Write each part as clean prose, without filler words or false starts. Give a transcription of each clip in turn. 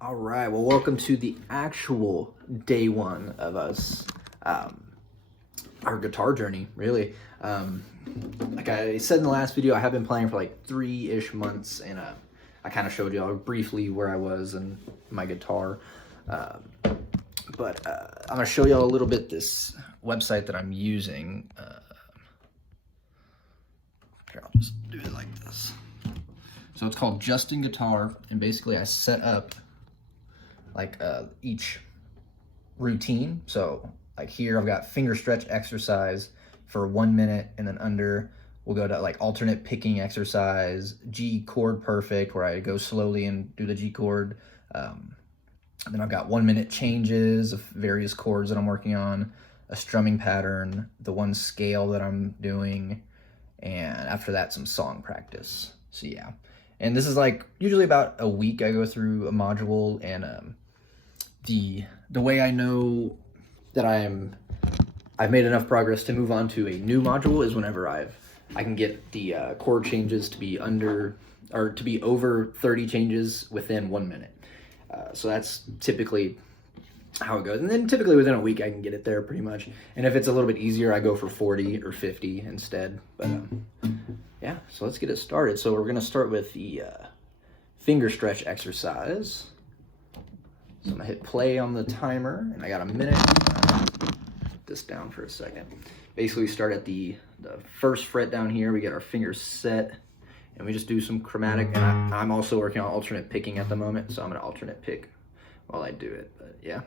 All right, well, welcome to the actual day one of us, our guitar journey, really. Like I said in the last video, I have been playing for like 3-ish months, and I kind of showed y'all briefly where I was and my guitar. But I'm going to show y'all a little bit this website that I'm using. Here, I'll just do it like this. So it's called Justin Guitar, and basically I set up like each routine. So like here I've got finger stretch exercise for 1 minute, and then under we'll go to like alternate picking exercise, G chord perfect, where I go slowly and do the G chord. Then I've got 1 minute changes of various chords that I'm working on, a strumming pattern, the one scale that I'm doing, and after that some song practice. So yeah, and this is like usually about a week I go through a module. And the way I know that I've made enough progress to move on to a new module is whenever I can get the chord changes to be under or to be over 30 changes within 1 minute. So that's typically how it goes, and then typically within a week I can get it there pretty much. And if it's a little bit easier, I go for 40 or 50 instead. But yeah, so let's get it started. So we're gonna start with the finger stretch exercise. So I'm gonna hit play on the timer, and I got a minute. Put this down for a second. Basically, we start at the first fret down here. We get our fingers set, and we just do some chromatic. And I'm also working on alternate picking at the moment, so I'm gonna alternate pick while I do it. But yeah.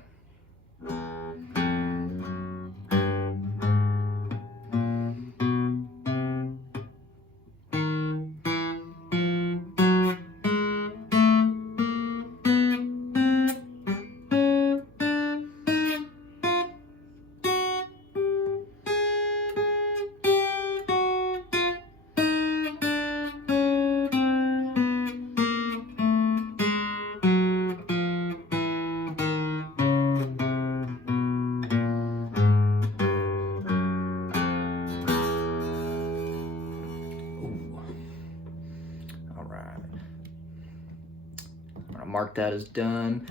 Mark that as done.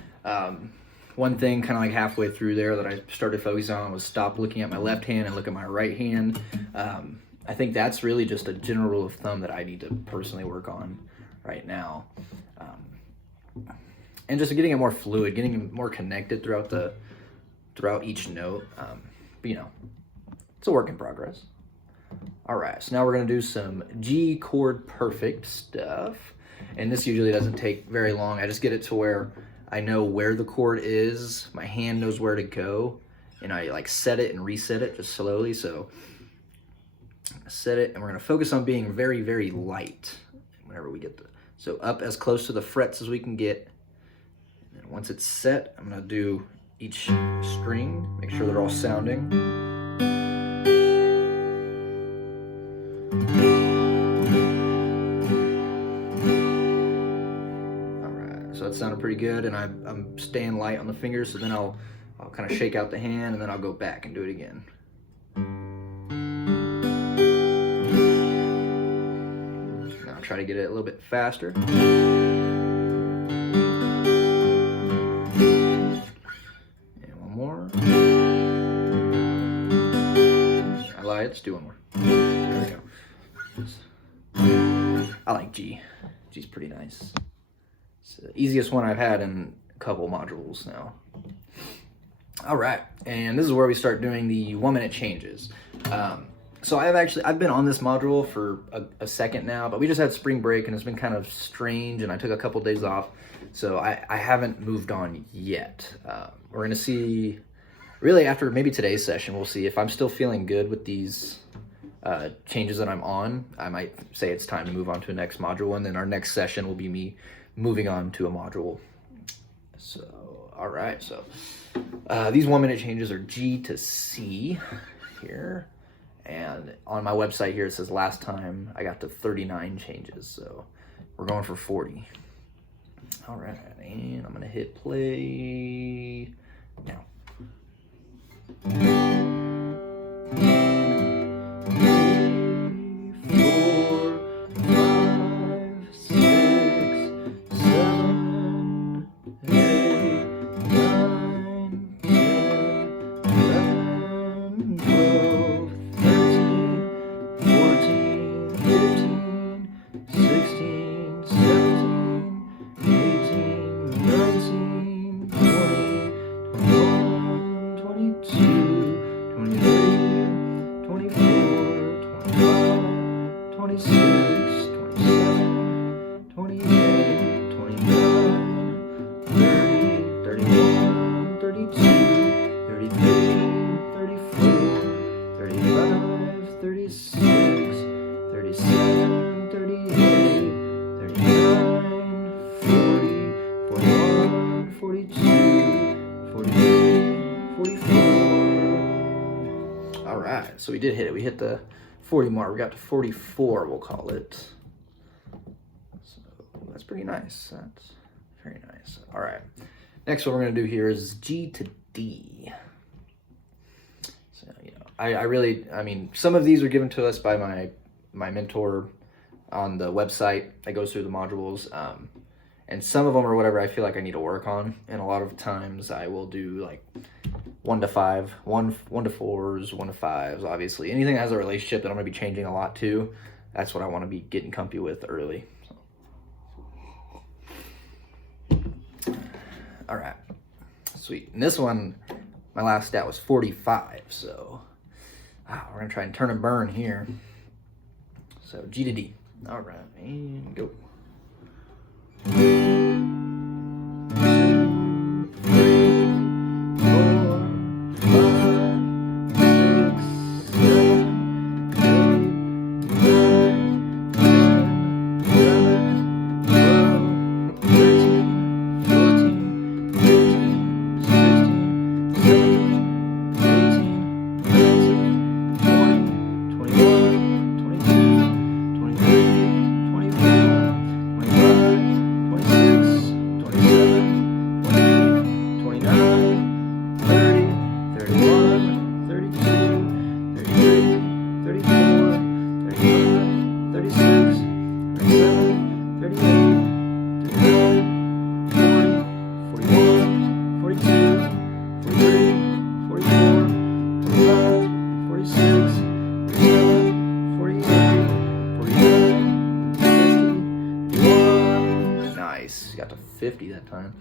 One thing kind of like halfway through there that I started focusing on was stop looking at my left hand and look at my right hand. I think that's really just a general rule of thumb that I need to personally work on right now. And just getting it more fluid, getting it more connected throughout each note. But, you know, it's a work in progress. All right, so now we're gonna do some G chord perfect stuff. And this usually doesn't take very long. I just get it to where I know where the chord is, my hand knows where to go, and I like set it and reset it just slowly. So set it, and we're gonna focus on being very, very light whenever we get so up as close to the frets as we can get. And then once it's set, I'm gonna do each string, make sure they're all sounding. So that sounded pretty good, and I'm staying light on the fingers, so then I'll kind of shake out the hand, and then I'll go back and do it again. Now I'll try to get it a little bit faster. And one more. I lied, let's do one more. There we go. I like G. G's pretty nice. It's the easiest one I've had in a couple modules now. All right, and this is where we start doing the 1 minute changes. So I've been on this module for a second now, but we just had spring break and it's been kind of strange, and I took a couple days off, so I haven't moved on yet. We're gonna see, really after maybe today's session, we'll see if I'm still feeling good with these changes that I'm on. I might say it's time to move on to the next module, and then our next session will be me moving on to a module. So, all right, so these 1 minute changes are G to C here. And on my website here, it says last time I got to 39 changes, so we're going for 40. All right, and I'm gonna hit play now. right, so we did hit it. We hit the 40 mark. We got to 44, we'll call it. So that's pretty nice. That's very nice. All right. Next, what we're going to do here is G to D. So, you know, I mean, some of these are given to us by my mentor on the website that goes through the modules. And some of them are whatever I feel like I need to work on. And a lot of times I will do like 1 to 5, 1 to 4s, 1 to 5s, obviously. Anything that has a relationship that I'm going to be changing a lot to, that's what I want to be getting comfy with early. So. All right, sweet. And this one, my last stat was 45, so we're going to try and turn and burn here. So G to D. All right, and go. 2, 3, 4, 5, 6, 7, 8, 9, 10, 11, 12, 13, 14, 15, 16, 17, 18, 19, 20, 21, 22, 23, 24, Got to 50 that time.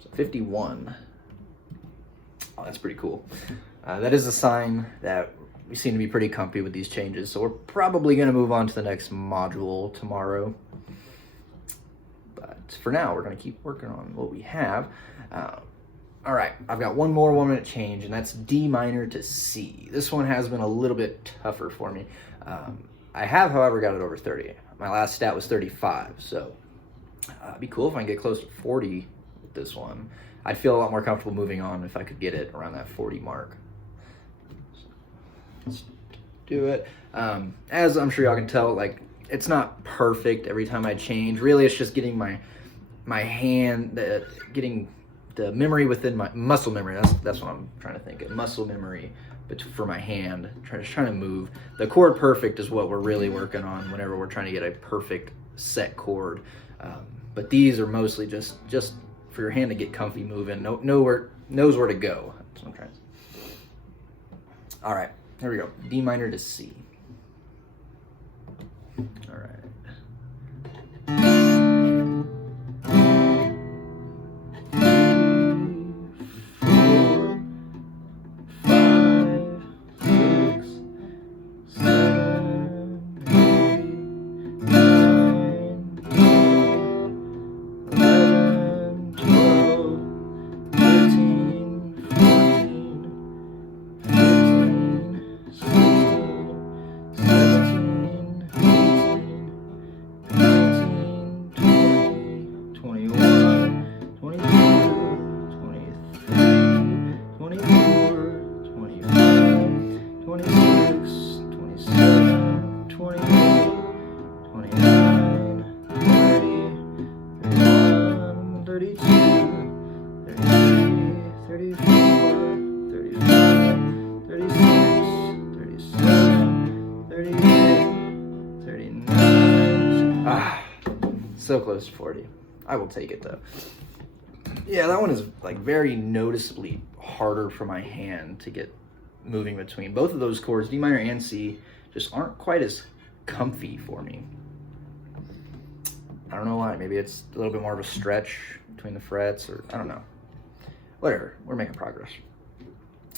So 51. Oh, that's pretty cool. That is a sign that we seem to be pretty comfy with these changes. So we're probably going to move on to the next module tomorrow. But for now, we're going to keep working on what we have. All right, I've got one more 1-minute change, and that's D minor to C. This one has been a little bit tougher for me. I have, however, got it over 30. My last stat was 35, so it'd be cool if I can get close to 40 with this one. I'd feel a lot more comfortable moving on if I could get it around that 40 mark. So let's do it. As I'm sure y'all can tell, like, it's not perfect every time I change. Really, it's just getting my hand, getting the memory within my muscle memory. That's what I'm trying to think of. Muscle memory, but for my hand, trying to move. The chord perfect is what we're really working on whenever we're trying to get a perfect set chord. But these are mostly just for your hand to get comfy moving, knows where to go. That's what I'm trying to say. All right, here we go. D minor to C. All right. So close to 40. I will take it though. Yeah, that one is like very noticeably harder for my hand to get moving between. Both of those chords, D minor and C, just aren't quite as comfy for me. I don't know why. Maybe it's a little bit more of a stretch between the frets, or I don't know. Whatever, we're making progress.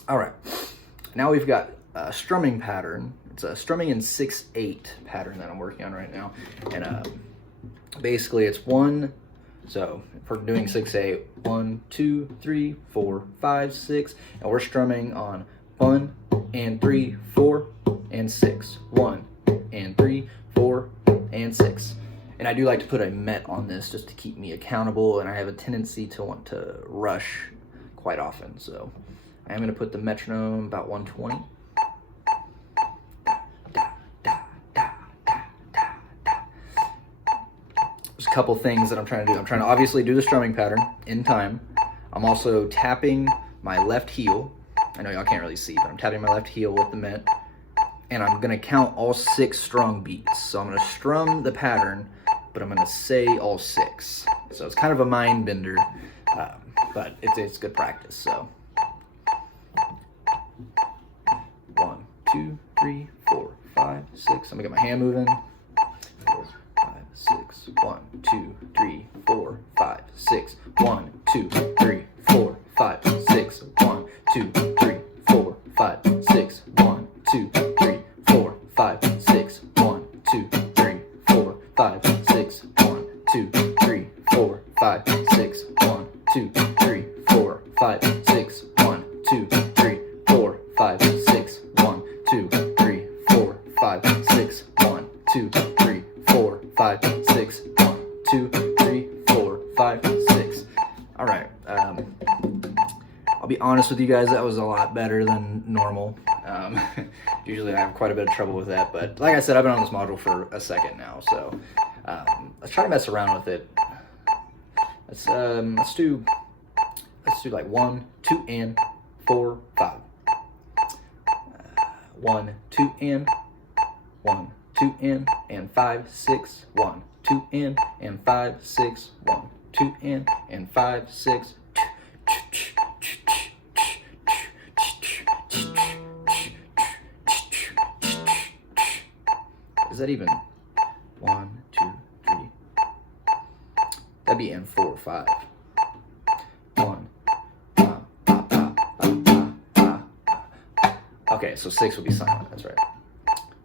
All right, now we've got a strumming pattern. It's a strumming in 6/8 pattern that I'm working on right now. And basically it's one, so if we're doing 6/8, 1, 2, 3, 4, 5, 6, and we're strumming on 1 and 3, 4, and 6. 1 and 3, 4, and 6. And I do like to put a met on this just to keep me accountable, and I have a tendency to want to rush quite often. So I'm going to put the metronome about 120. couple things that I'm trying to do. I'm trying to obviously do the strumming pattern in time. I'm also tapping my left heel. I know y'all can't really see, but I'm tapping my left heel with the mitt. And I'm gonna count all 6 strung beats. So I'm gonna strum the pattern, but I'm gonna say all 6. So it's kind of a mind bender, but it's good practice, so. 1, 2, 3, 4, 5, 6. I'm gonna get my hand moving. 4, 5, 6. 1, 2, 3, 4, 5, 6. 1, 2, 3, 4, 5, 6. 1, 2, 3, 4, 5, 6. 1, 2, 3, 4, 5, 6. 1, 2, 3, 4, 5, 6. 1, 2, 3, 4, 5, 6. 1, 2, 3, 4, 5, 6. 1, 2, 3, 4, 5, 6. 1, 2, 3, 4, 5, 6. 1, 2, 3, 4, 5, 6. 1, 2, 3, 4, 5, 6. All right. I'll be honest with you guys, that was a lot better than normal. Usually I have quite a bit of trouble with that, but like I said, I've been on this module for a second now, so let's try to mess around with it. Let's do like 1, 2, and 4, 5. 1, 2, and 1, 2, and 5, 6. 1, 2, and 5, 6. 1, 2, and 5, 6. Is that even 1, 2, 3? That'd be in 4, 5. 1. Okay, so 6 would be silent. That's right.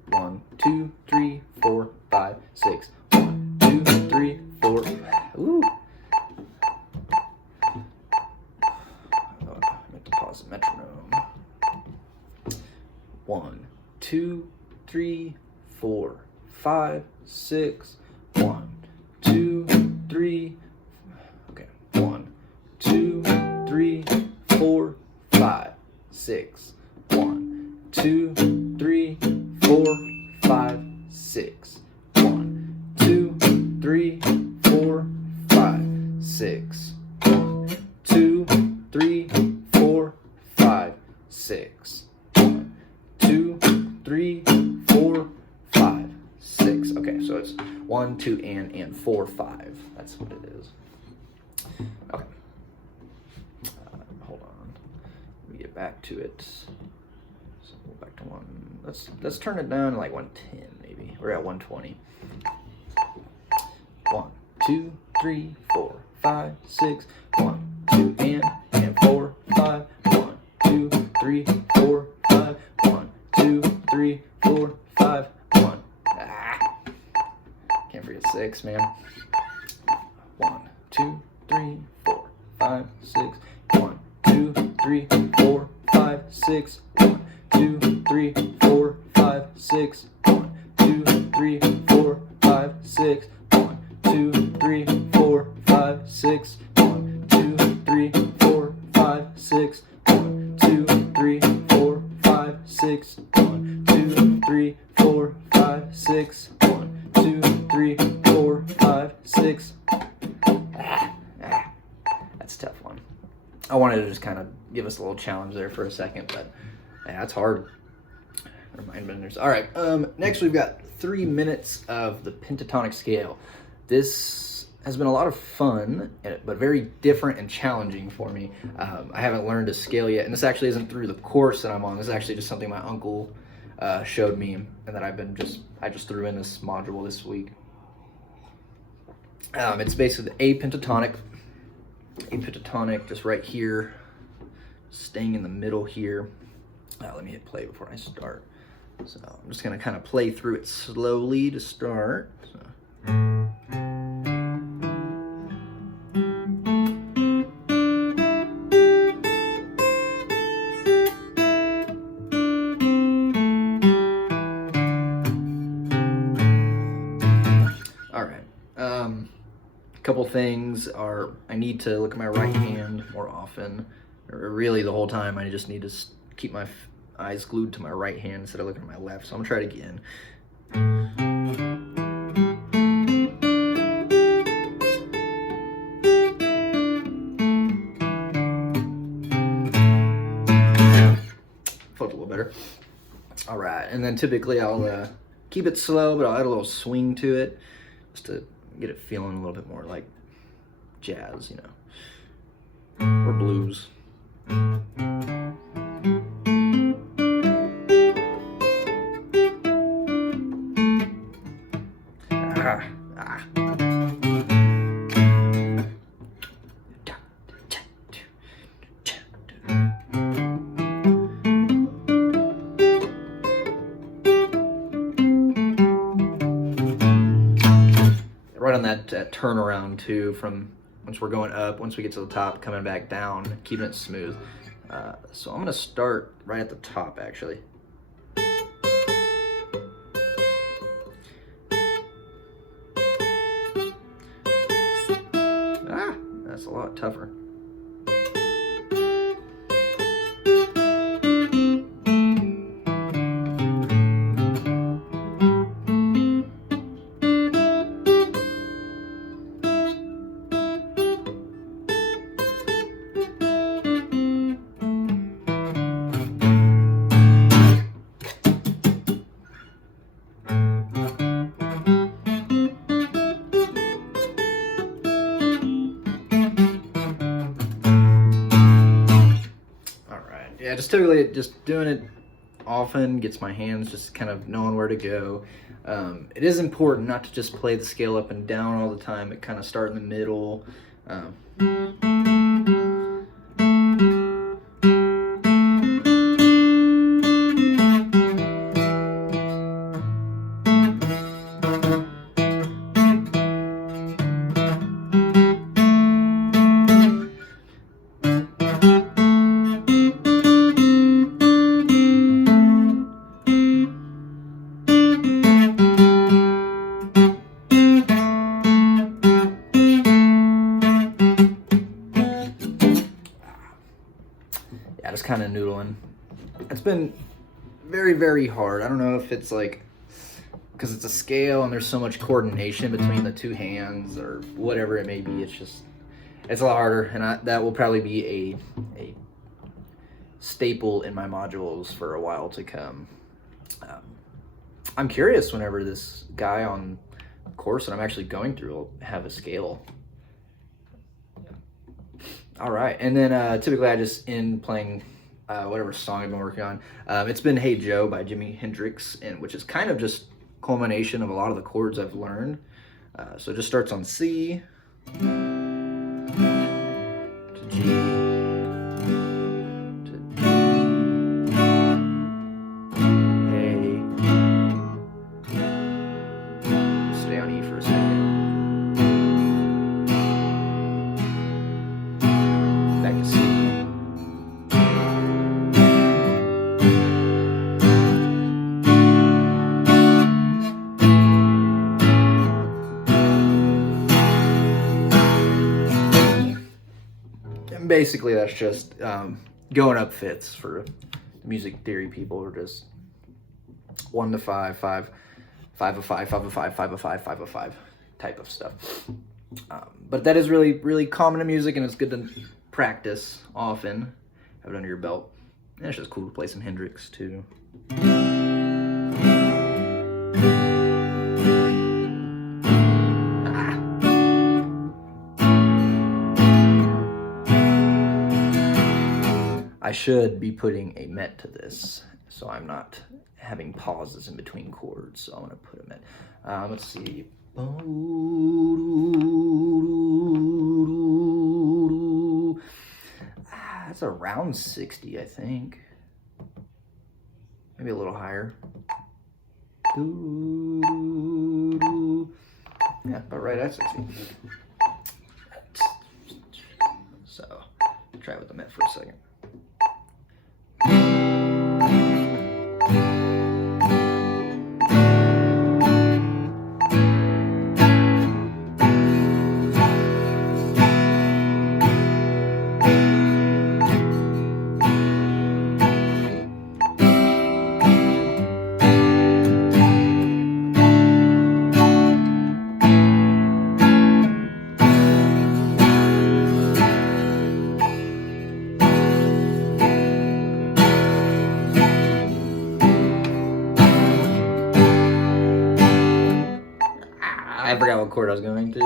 1, 2, 3, 4, 5, 6. 1, 2, 3, 4. Ooh. I meant to pause the metronome. 1, 2, 3, 4, 5, 6. 1, 2, 3. Okay. 1, 2, 3, 4, 5, 6. 1, 2, 3, 4, 5, 6. 1, 2, 3, 4, 5, 6. 1, 2, 3, 4, 5, 6. 1, 2, 3, 4, 5, 6. Okay, so it's 1, 2, and 4, 5. That's what it is. Okay. Hold on. Let me get back to it. So we'll back to 1. Let's turn it down to like 110 maybe. We're at 120. 1, 2, 3, 4, 5, 6. 1, 2, and 4, 5. 1, 2, 3, 4, 5. 1, 2, 3, 4, 5. 1. Can't forget 6, man. 1, 2, 3, 4, 5, 6. 1, 2, 3, 4, 5, 6. 1, 2, 3, 4, 5, 6. 1, 2, 3, 4, 5, 6. 1, 2, 3, 4, 5, 6. 1, 2, 3, 4, 5, 6. 1, 2, 3, 4, 5, 6. 1, 2, 3, 4, 5, 6. 1, 2, 3, 4, 5, 6. That's a tough one. I wanted to just kind of give us a little challenge there for a second, but yeah, that's hard. Mind benders. All right. Next, we've got 3 minutes of the pentatonic scale. This has been a lot of fun, but very different and challenging for me. I haven't learned to scale yet, and this actually isn't through the course that I'm on. This is actually just something my uncle showed me, and that I just threw in this module this week. It's basically the A pentatonic, just right here, staying in the middle here. Let me hit play before I start. So I'm just gonna kind of play through it slowly to start. So. All right. Couple things are I need to look at my right hand more often, or really the whole time. I just need to keep my eyes glued to my right hand instead of looking at my left. So I'm gonna try it again. and then typically I'll keep it slow, but I'll add a little swing to it just to get it feeling a little bit more like jazz, you know, or blues. Right on that turnaround too, from once we're going up, once we get to the top, coming back down, keeping it smooth. So I'm gonna start right at the top actually. That's a lot tougher. Yeah, just typically just doing it often gets my hands just kind of knowing where to go. It is important not to just play the scale up and down all the time. It kind of start in the middle. Yeah, just kind of noodling. It's been very, very hard. I don't know if it's like because it's a scale and there's so much coordination between the two hands or whatever it may be. It's a lot harder, and that will probably be a staple in my modules for a while to come. I'm curious whenever this guy on the course that I'm actually going through will have a scale. All right, and then typically I just end playing whatever song I've been working on. It's been Hey Joe by Jimi Hendrix, and which is kind of just culmination of a lot of the chords I've learned. So it just starts on C to G to D, A. Stay on E for a second. Back to C. Basically, that's just going up fifths for music theory people, or just 1 to 5, 5, 5 of 5, 5 of 5, 5 of 5, 5 of 5 type of stuff. But that is really, really common in music, and it's good to practice often, have it under your belt. And it's just cool to play some Hendrix too. I should be putting a met to this, so I'm not having pauses in between chords. So I'm gonna put a met. Let's see. That's around 60, I think. Maybe a little higher. Yeah, about right at 60. So, try it with the met for a second. chord I was going to.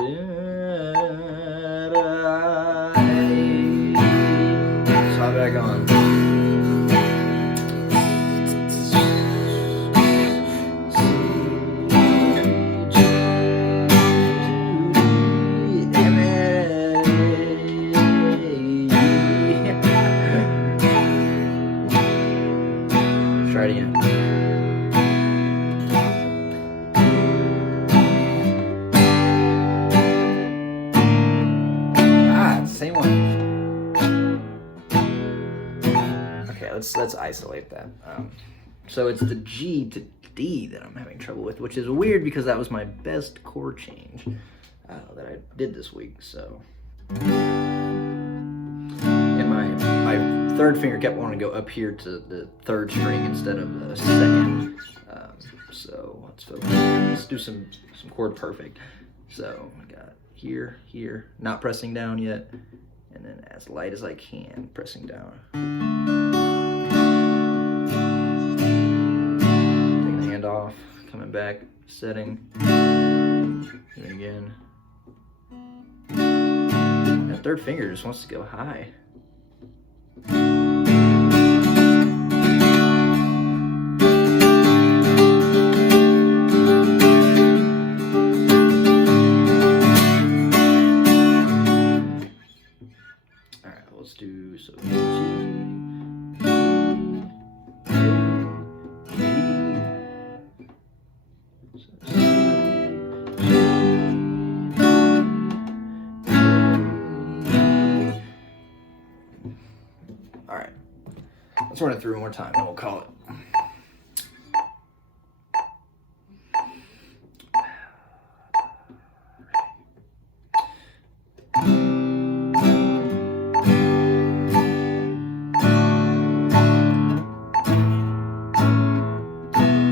So how back on. Try it again. Same one. Okay, let's isolate that. So it's the G to D that I'm having trouble with, which is weird because that was my best chord change that I did this week. So, and my third finger kept wanting to go up here to the third string instead of the second. So let's do some chord perfect. So I got here, here, not pressing down yet, and then as light as I can, pressing down. Taking the hand off, coming back, setting, and again. That third finger just wants to go high. Let's do so. G, E, all right, let's run it through one more time and we'll call it.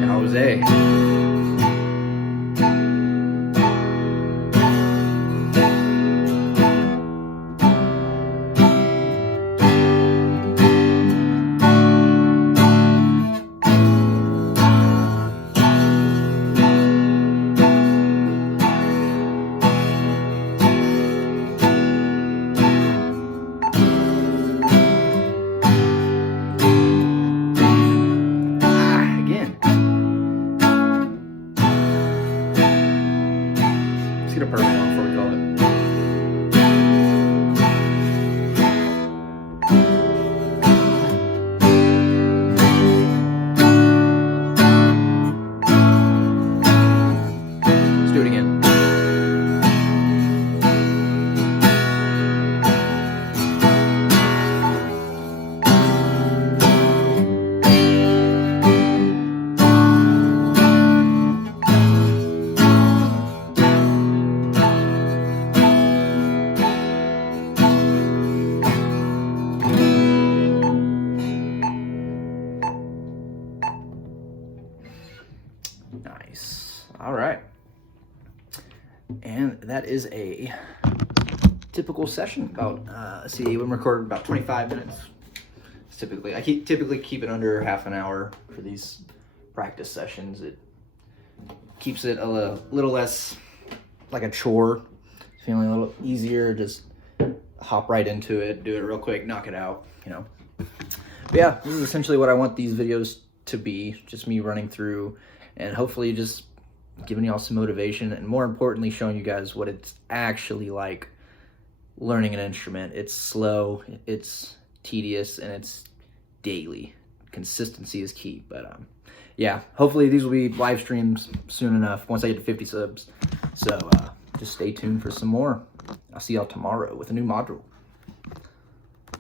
Jose. Let's get a perfect one before we call it. Let's do it again. Nice. All right. And that is a typical session. About see, when recorded about 25 minutes. It's typically typically keep it under half an hour for these practice sessions. It keeps it a little less like a chore, feeling a little easier. Just hop right into it, do it real quick, knock it out. You know. But yeah, this is essentially what I want these videos to be. Just me running through. And hopefully just giving y'all some motivation and more importantly showing you guys what it's actually like learning an instrument. It's slow, it's tedious, and it's daily. Consistency is key. But yeah, hopefully these will be live streams soon enough once I get to 50 subs. So just stay tuned for some more. I'll see y'all tomorrow with a new module.